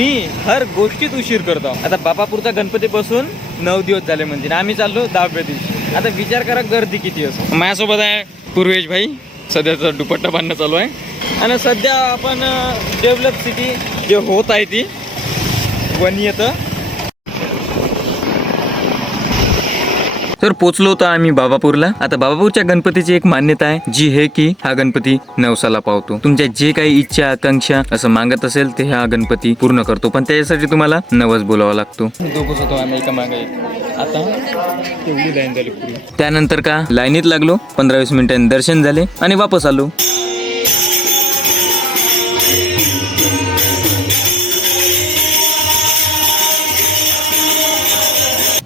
मी हर गोष्टीत उशीर करतो. आता बापापूरचा गणपती बसून 9 दिवस झाले म्हणजे आम्ही चाललो 10व्या दिवशी. आता विचार करा गर्दी किती असो. माझ्यासोबत आहे पूर्वेश भाई, सध्याचा दुपट्टा बांधणं चालू आहे. आणि सध्या आपण डेव्हलप सिटी जे होत आहे ती वणी येतं. तर पोचलो होतो आम्ही बाबापूरला. आता बाबापूरच्या गणपतीची एक मान्यता आहे जी हे की हा गणपती नवसाला पावतो. तुमच्या जे काही इच्छा आकांक्षा असं मागत असेल ते हा गणपती पूर्ण करतो, पण त्याच्यासाठी तुम्हाला नवस बोलावा लागतो. दोघंच होतो आम्ही एका मागे एक. आता एवढी लाईन झाली पुरी. त्यानंतर का लाईनीत लागलो, 15-20 मिनिटांनी दर्शन झाले आणि वापस आलो.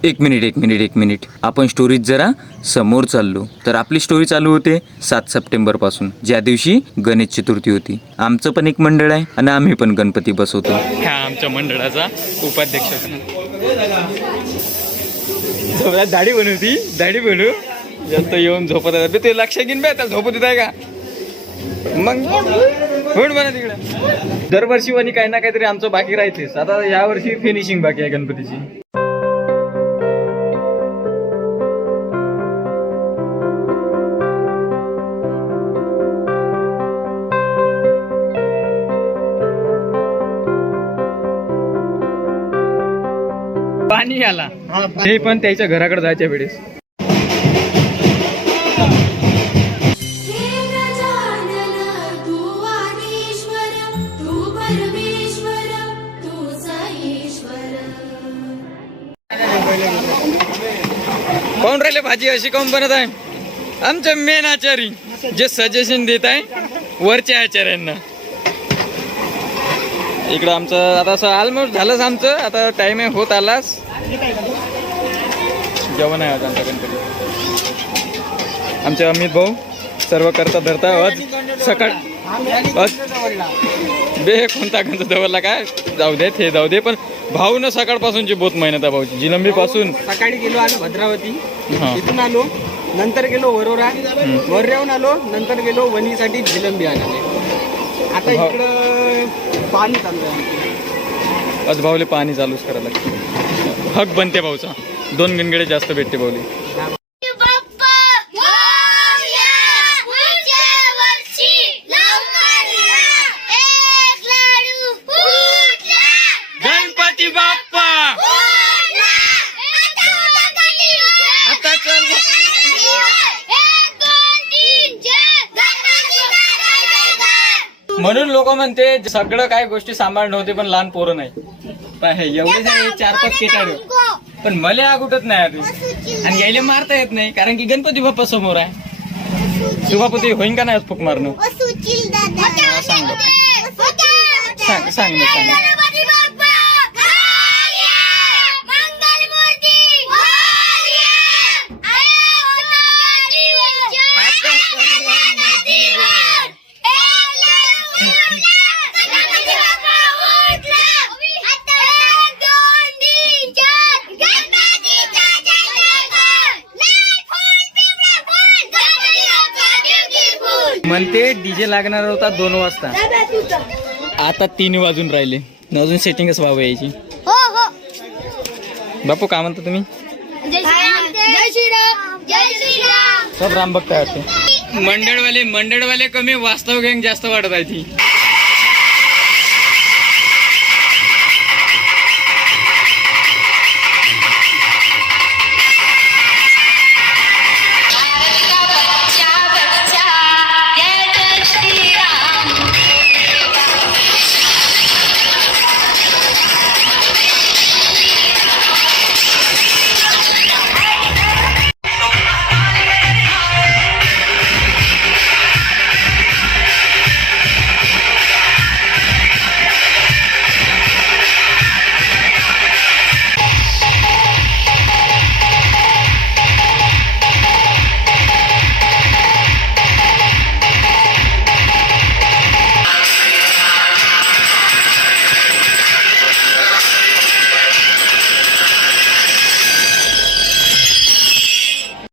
एक मिनिट आपण स्टोरीत जरा समोर चाललो. तर आपली स्टोरी चालू होते 7 सप्टेंबर पासून, ज्या दिवशी गणेश चतुर्थी होती. आमचं पण एक मंडळ आहे आणि आम्ही पण गणपती बसवतो. हा आमच्या मंडळाचा उपाध्यक्ष. दाढी बनवती, दाढी बनवू जास्त येऊन झोपत आहे ते लक्ष घेऊन बे त्याला झोपत आहे का मग होण बना तिकडे. दरवर्षी वणी काही ना काहीतरी आमचं बाकी राहतेच. आता यावर्षी फिनिशिंग बाकी आहे गणपतीची. पाणी आला ते पण त्याच्या घराकडे जायच्या वेळेस. कोण राहिले भाजी अशी कोण बनत आहे? आमचे मेन आचारी जे सजेशन देत आहे वरच्या आचार्यांना. इकडं आमचं आता असं ऑलमोस्ट झालंच आमचं. आता टाइम आहे होत आलाच. जेवण आहे आज आमच्या गणपती. आमचे अमित भाऊ सर्व करता धरता. आज सकाळ बे कोणता गंज जवळला काय जाऊ दे ते जाऊ दे, पण भाऊ न सकाळपासूनची बहुत मेहनत आहे भाऊची. जिलंबी पासून सकाळी गेलो आम्ही भद्रावती, तिथून आलो, नंतर गेलो वरोरा, वरऱ्याहून आलो, नंतर गेलो वणीसाठी जिलंबी आणाले. आता इकडं पाणी चालू आहे. आज भाऊले पाणी चालूच करायला लागते. हक बनते भाऊचा. 2 गणगडे जास्त भेटते भाऊले. गणपती बाप्पा आता चल. म्हणून लोक म्हणते सगळं काय गोष्टी सांभाळणं होते पण लहान पोरं नाही. एवढे 4-5 केटाडे पण मला आग उठत नाही आधी. आणि यायला मारता येत नाही कारण की गणपती बाप्पा समोर आहे. शिवापती होईन का नाही फुक मारणं? सांग सांग ना सांग. म्हणते डीजे लागणार होता 2 वाजता, आता 3 वाजून राहिले. अजून सेटिंगच व्हावं यायची. बापू काय म्हणता तुम्ही? सब राम भक्त वाटते. मंडळवाले कमी, वास्तव गँग जास्त वाटत आहे ती.